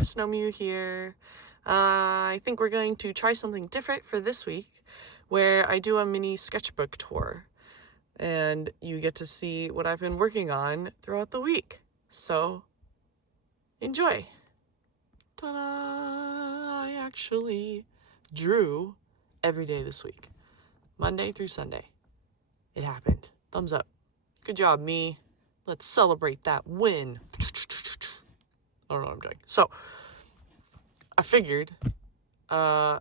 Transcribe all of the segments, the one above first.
Snowmew here. I think we're going to try something different for this week, where I do a mini sketchbook tour, and you get to see what I've been working on throughout the week. So, enjoy. Ta-da! I actually drew every day this week, Monday through Sunday. It happened. Thumbs up. Good job, me. Let's celebrate that win. I don't know what I'm doing. So, I figured,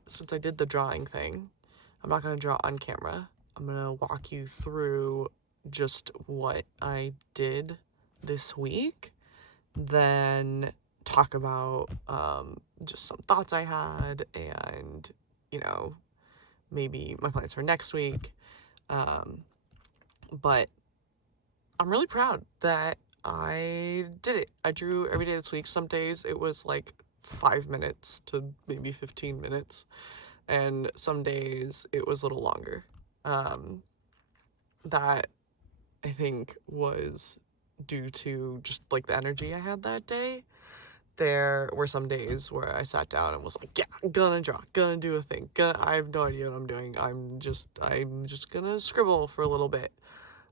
since I did the drawing thing, I'm not going to draw on camera. I'm going to walk you through just what I did this week, then talk about just some thoughts I had and, you know, maybe my plans for next week. But I'm really proud that I did it. I drew every day this week. Some days it was like 5 minutes to maybe 15 minutes, and some days it was a little longer. That I think was due to just like the energy I had that day. There were some days where I sat down and was like, yeah, I'm gonna draw, gonna do a thing, I have no idea what I'm doing. I'm just gonna scribble for a little bit.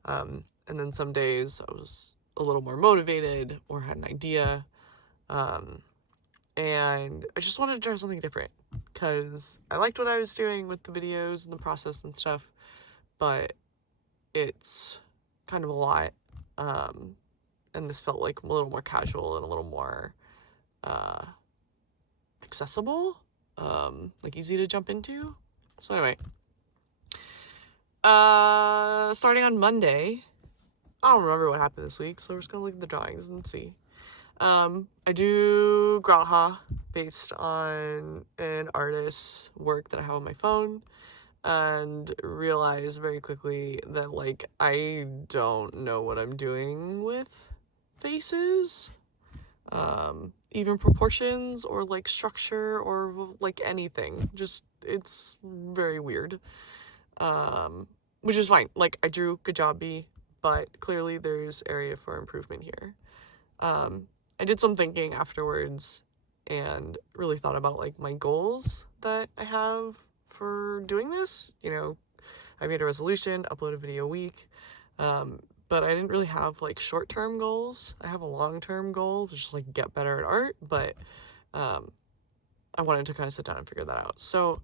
And then some days I was a little more motivated or had an idea. And I just wanted to try something different because I liked what I was doing with the videos and the process and stuff, but it's kind of a lot. And this felt like a little more casual and a little more accessible, like easy to jump into. So anyway, starting on Monday, I don't remember what happened this week, so we're just gonna look at the drawings and see. I do graha based on an artist's work that I have on my phone, and realize very quickly that, like, I don't know what I'm doing with faces, even proportions or like structure or like anything. Just, it's very weird, which is fine. Like, I drew, good job, B, but clearly there's area for improvement here. I did some thinking afterwards and really thought about like my goals that I have for doing this. You know, I made a resolution, upload a video a week, but I didn't really have like short-term goals. I have a long-term goal, just like get better at art, but I wanted to kind of sit down and figure that out. So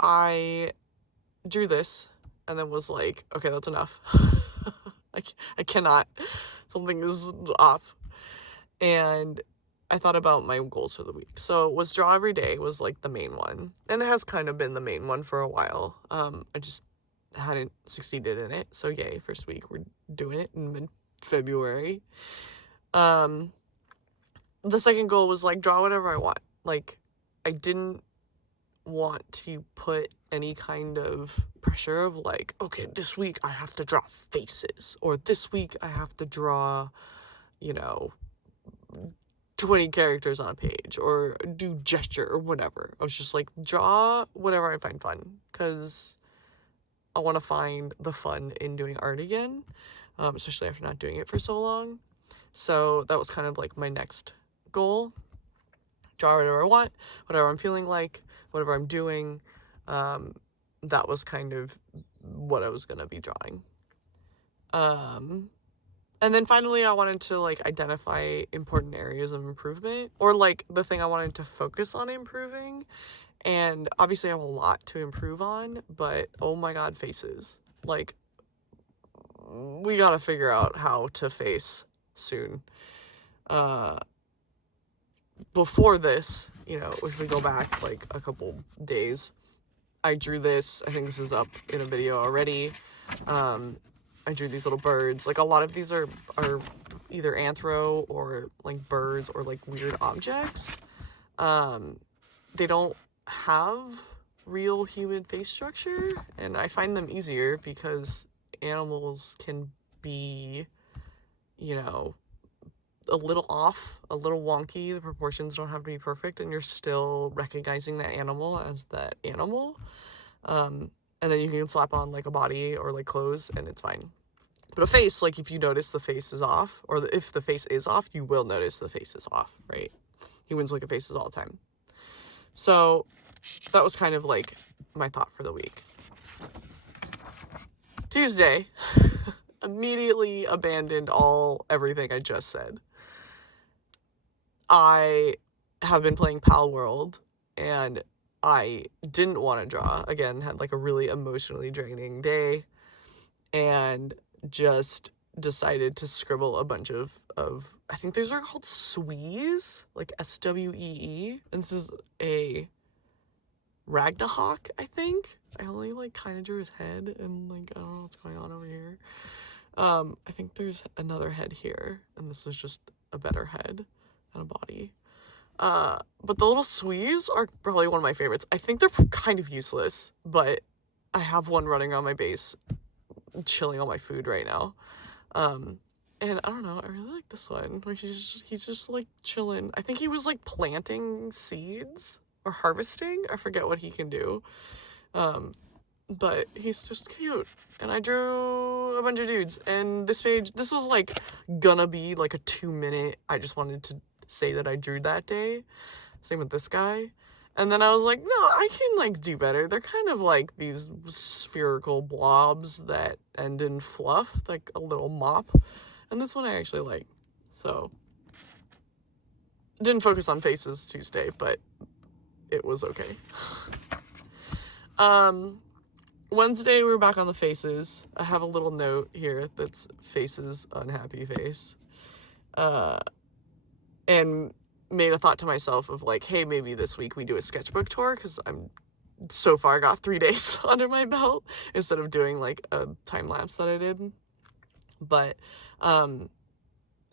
I drew this and then was like, okay, that's enough. I cannot, something is off. And I thought about my goals for the week. So was draw every day was like the main one, and it has kind of been the main one for a while. I just hadn't succeeded in it, so yay, first week we're doing it in mid-February. The second goal was like draw whatever I want. Like, I didn't want to put any kind of pressure of like, okay, this week I have to draw faces, or this week I have to draw, you know, 20 characters on a page, or do gesture or whatever. I was just like, draw whatever I find fun, because I want to find the fun in doing art again, especially after not doing it for so long. So that was kind of like my next goal. Draw whatever I want, whatever I'm feeling like, whatever I'm doing. That was kind of what I was gonna be drawing. And then finally I wanted to like identify important areas of improvement, or like the thing I wanted to focus on improving. And obviously I have a lot to improve on, but oh my god, faces. Like, we gotta figure out how to face soon. Before this, you know, if we go back like a couple days, I drew this. I think this is up in a video already. I drew these little birds. Like, a lot of these are either anthro or like birds or like weird objects. They don't have real human face structure, and I find them easier because animals can be, you know, a little off, a little wonky. The proportions don't have to be perfect, and you're still recognizing that animal as that animal. And then you can slap on like a body or like clothes and it's fine. But a face, like, if you notice the face is off, or if the face is off, you will notice the face is off, right? He wins look at faces all the time. So that was kind of like my thought for the week. Tuesday, immediately abandoned everything I just said. I have been playing Palworld, and I didn't want to draw. Again, had like a really emotionally draining day, and just decided to scribble a bunch of I think these are called swees, like SWEE, and this is a Ragnarok, I think. I only like kind of drew his head, and like I don't know what's going on over here. I think there's another head here, and this is just a better head and a body. But the little swees are probably one of my favorites. I think they're kind of useless, but I have one running on my base, chilling on my food right now. And I don't know, I really like this one. Like he's just like chilling. I think he was like planting seeds or harvesting. I forget what he can do. But he's just cute. And I drew a bunch of dudes. And this was like gonna be like a 2-minute, I just wanted to say that I drew that day. Same with this guy. And then I was like, no, I can like do better. They're kind of like these spherical blobs that end in fluff, like a little mop. And this one I actually like. So didn't focus on faces Tuesday, but it was okay. Wednesday, we were back on the faces. I have a little note here that's faces, unhappy face. And made a thought to myself of like, hey, maybe this week we do a sketchbook tour, because I'm so far got 3 days under my belt instead of doing like a time lapse that I did. But I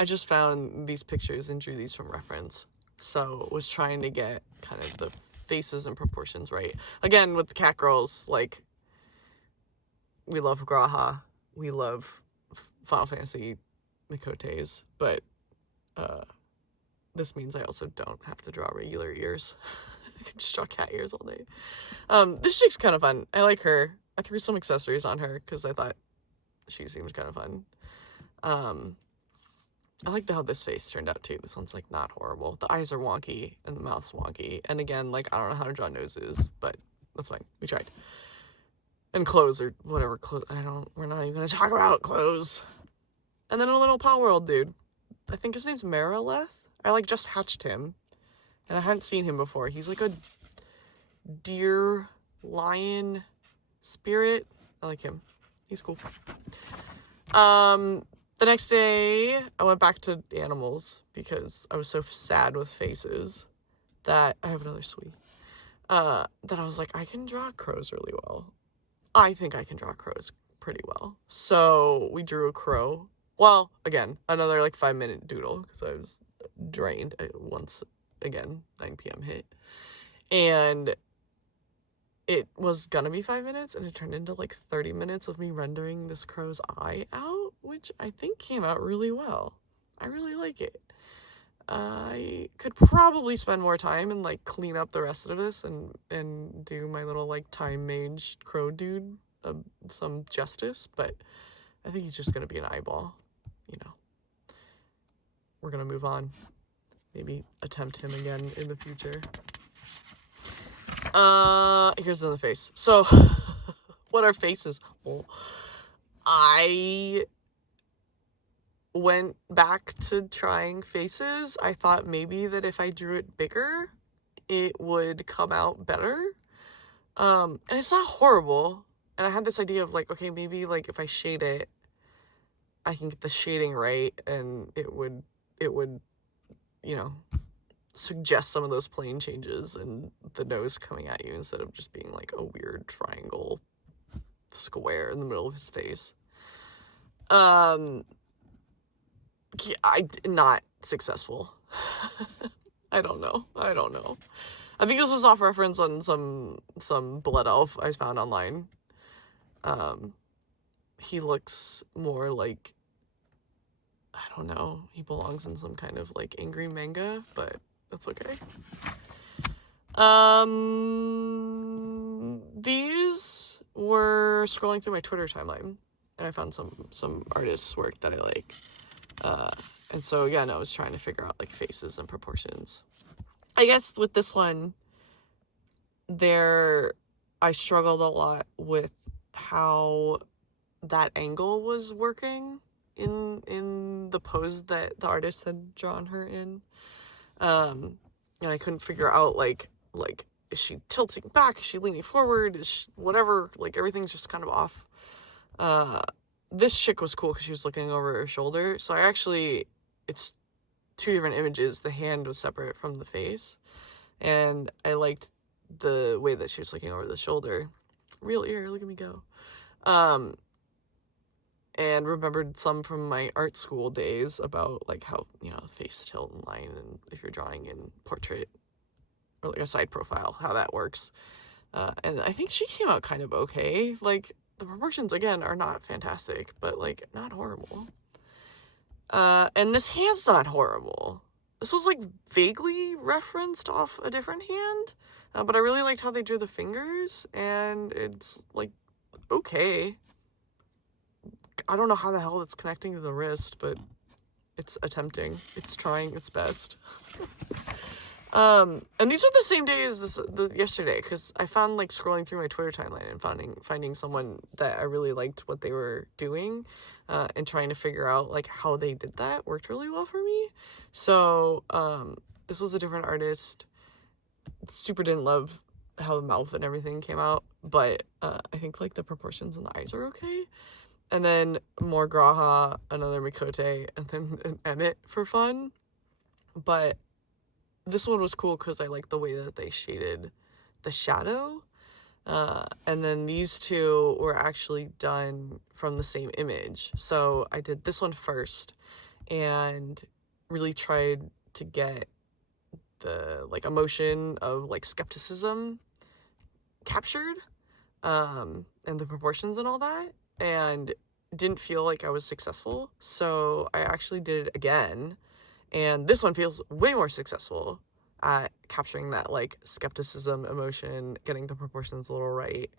just found these pictures and drew these from reference. So was trying to get kind of the faces and proportions right. Again, with the cat girls, like, we love Graha, we love Final Fantasy miqo'tes, but this means I also don't have to draw regular ears. I can just draw cat ears all day. This chick's kind of fun. I like her. I threw some accessories on her because I thought she seemed kind of fun. I like how this face turned out too. This one's like not horrible. The eyes are wonky and the mouth's wonky. And again, like, I don't know how to draw noses, but that's fine. We tried. And clothes or whatever. We're not even gonna talk about clothes. And then a little Palworld dude. I think his name's Marileth. I like just hatched him, and I hadn't seen him before. He's like a deer, lion, spirit. I like him. He's cool. The next day, I went back to animals because I was so sad with faces that I have another sweet. That I was like, I can draw crows really well. I think I can draw crows pretty well. So we drew a crow. Well, again, another like 5-minute doodle because I was drained once again. 9 p.m. hit, and it was gonna be 5 minutes, and it turned into like 30 minutes of me rendering this crow's eye out, which I think came out really well. I really like it. I could probably spend more time and like clean up the rest of this and do my little like time mage crow dude some justice, but I think he's just gonna be an eyeball. You know, we're gonna move on. Maybe attempt him again in the future. Here's another face. So, what are faces? Well, I went back to trying faces. I thought maybe that if I drew it bigger, it would come out better. And it's not horrible. And I had this idea of like, okay, maybe like if I shade it, I can get the shading right, and it would, you know, suggest some of those plane changes and the nose coming at you instead of just being like a weird triangle square in the middle of his face. Not successful. I don't know. I think this was off reference on some blood elf I found online. He looks more like, I don't know, he belongs in some kind of like angry manga, but that's okay. These were scrolling through my Twitter timeline, and I found some artists' work that I like. And so again, I was trying to figure out like faces and proportions. I guess with this one, I struggled a lot with how that angle was working in the pose that the artist had drawn her in. And I couldn't figure out, like, is she tilting back? Is she leaning forward? Is she, whatever, like, everything's just kind of off. This chick was cool because she was looking over her shoulder. So it's two different images. The hand was separate from the face. And I liked the way that she was looking over the shoulder. Real ear, look at me go. And remembered some from my art school days about, like, how, face tilt and line, and if you're drawing in portrait or like a side profile, how that works. And I think she came out kind of okay. Like, the proportions, again, are not fantastic, but, like, not horrible. And this hand's not horrible. This was, like, vaguely referenced off a different hand, but I really liked how they drew the fingers, and it's, like, okay. I don't know how the hell it's connecting to the wrist, but it's attempting. It's trying its best. And these are the same day as yesterday, because I found, like, scrolling through my Twitter timeline and finding someone that I really liked what they were doing, and trying to figure out, like, how they did that worked really well for me. So, this was a different artist. Super didn't love how the mouth and everything came out, but, I think, like, the proportions and the eyes are okay. And then more Graha, another miqo'te, and then an Emmet for fun. But this one was cool because I liked the way that they shaded the shadow. And then these two were actually done from the same image. So I did this one first and really tried to get the, like, emotion of, like, skepticism captured, and the proportions and all that. And didn't feel like I was successful, so I actually did it again, and this one feels way more successful at capturing that, like, skepticism emotion, getting the proportions a little right,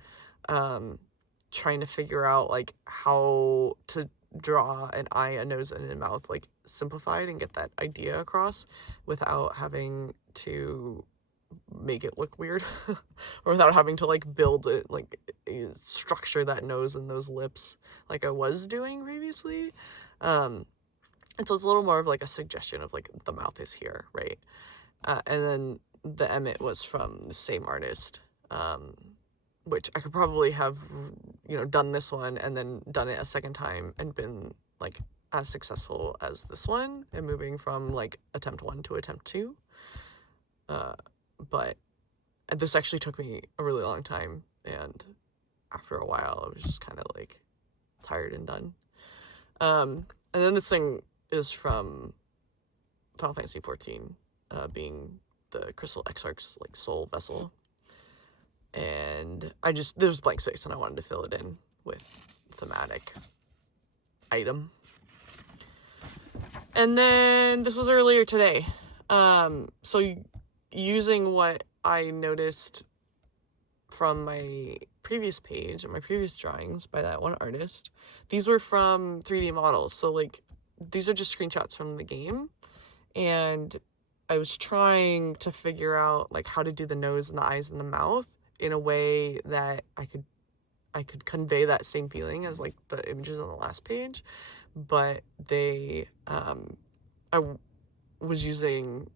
trying to figure out, like, how to draw an eye, a nose, and a mouth, like, simplified and get that idea across without having to make it look weird or without having to, like, build it, like, structure that nose and those lips like I was doing previously. And so it's a little more of, like, a suggestion of, like, the mouth is here, right? And then the Emmet was from the same artist, which I could probably have, done this one and then done it a second time and been, like, as successful as this one, and moving from, like, attempt 1 to attempt 2. But this actually took me a really long time, and after a while I was just kind of, like, tired and done. And then this thing is from Final Fantasy XIV, being the Crystal Exarch's, like, soul vessel. And there was blank space and I wanted to fill it in with thematic item. And then this was earlier today. So using what I noticed from my previous page and my previous drawings by that one artist, these were from 3D models. So, like, these are just screenshots from the game. And I was trying to figure out, like, how to do the nose and the eyes and the mouth in a way that I could convey that same feeling as, like, the images on the last page. But I was using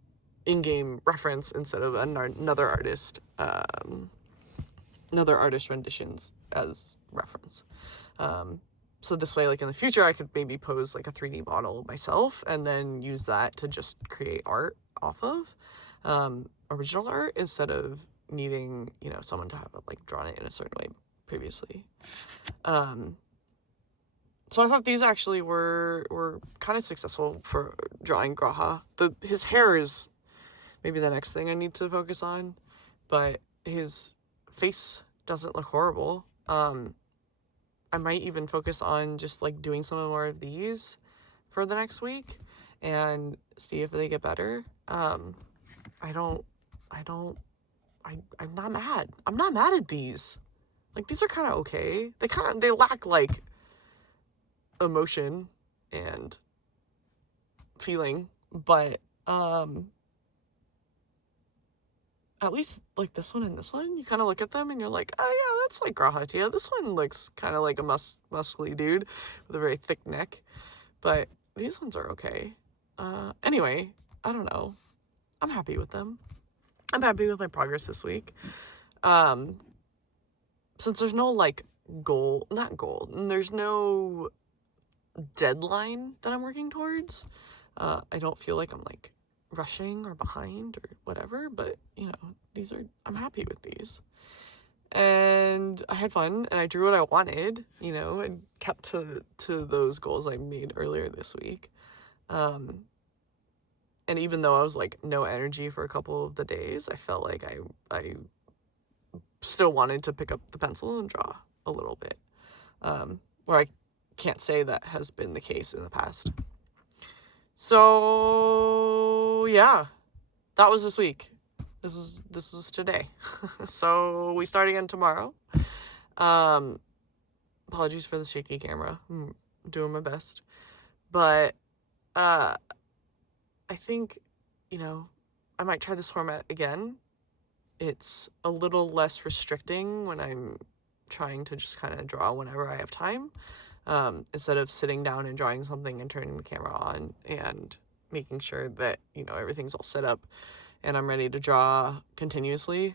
in-game reference instead of another artist renditions as reference. So this way, like, in the future, I could maybe pose, like, a 3D model myself and then use that to just create art off of, original art, instead of needing, someone to have, like, drawn it in a certain way previously. So I thought these actually were kind of successful for drawing Graha. His hair is maybe the next thing I need to focus on, but his face doesn't look horrible. I might even focus on just, like, doing some more of these for the next week and see if they get better. I'm not mad. I'm not mad at these. Like, these are kind of okay. They lack, like, emotion and feeling, but at least like this one and this one, you kind of look at them and you're like, oh yeah, that's like Grawha. Yeah, this one looks kind of like a muscly dude with a very thick neck. But these ones are okay. Anyway, I don't know. I'm happy with them. I'm happy with my progress this week. Since there's no like not goal, and there's no deadline that I'm working towards, I don't feel like I'm like rushing or behind or whatever, but you know, I'm happy with these. And I had fun and I drew what I wanted, you know, and kept to those goals I made earlier this week. And even though I was like no energy for a couple of the days, I felt like I still wanted to pick up the pencil and draw a little bit. Where I can't say that has been the case in the past. So yeah, that was this week. This was today. So we start again tomorrow. Apologies for the shaky camera. I'm doing my best. But I think, you know, I might try this format again. It's a little less restricting when I'm trying to just kind of draw whenever I have time. Instead of sitting down and drawing something and turning the camera on and making sure that, you know, everything's all set up and I'm ready to draw continuously.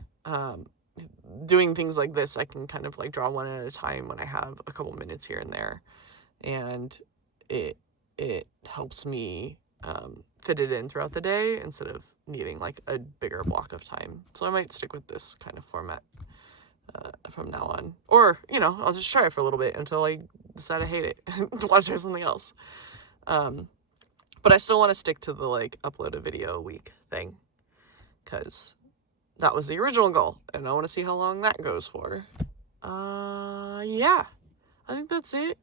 Doing things like this, I can kind of like draw one at a time when I have a couple minutes here and there, and it helps me fit it in throughout the day instead of needing like a bigger block of time. So I might stick with this kind of format from now on, or you know, I'll just try it for a little bit until I decide I hate it and want to try something else. But I still want to stick to the like upload a video a week thing, because that was the original goal, and I want to see how long that goes for. Yeah, I think that's it.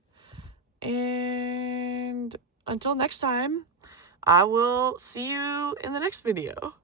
And until next time, I will see you in the next video.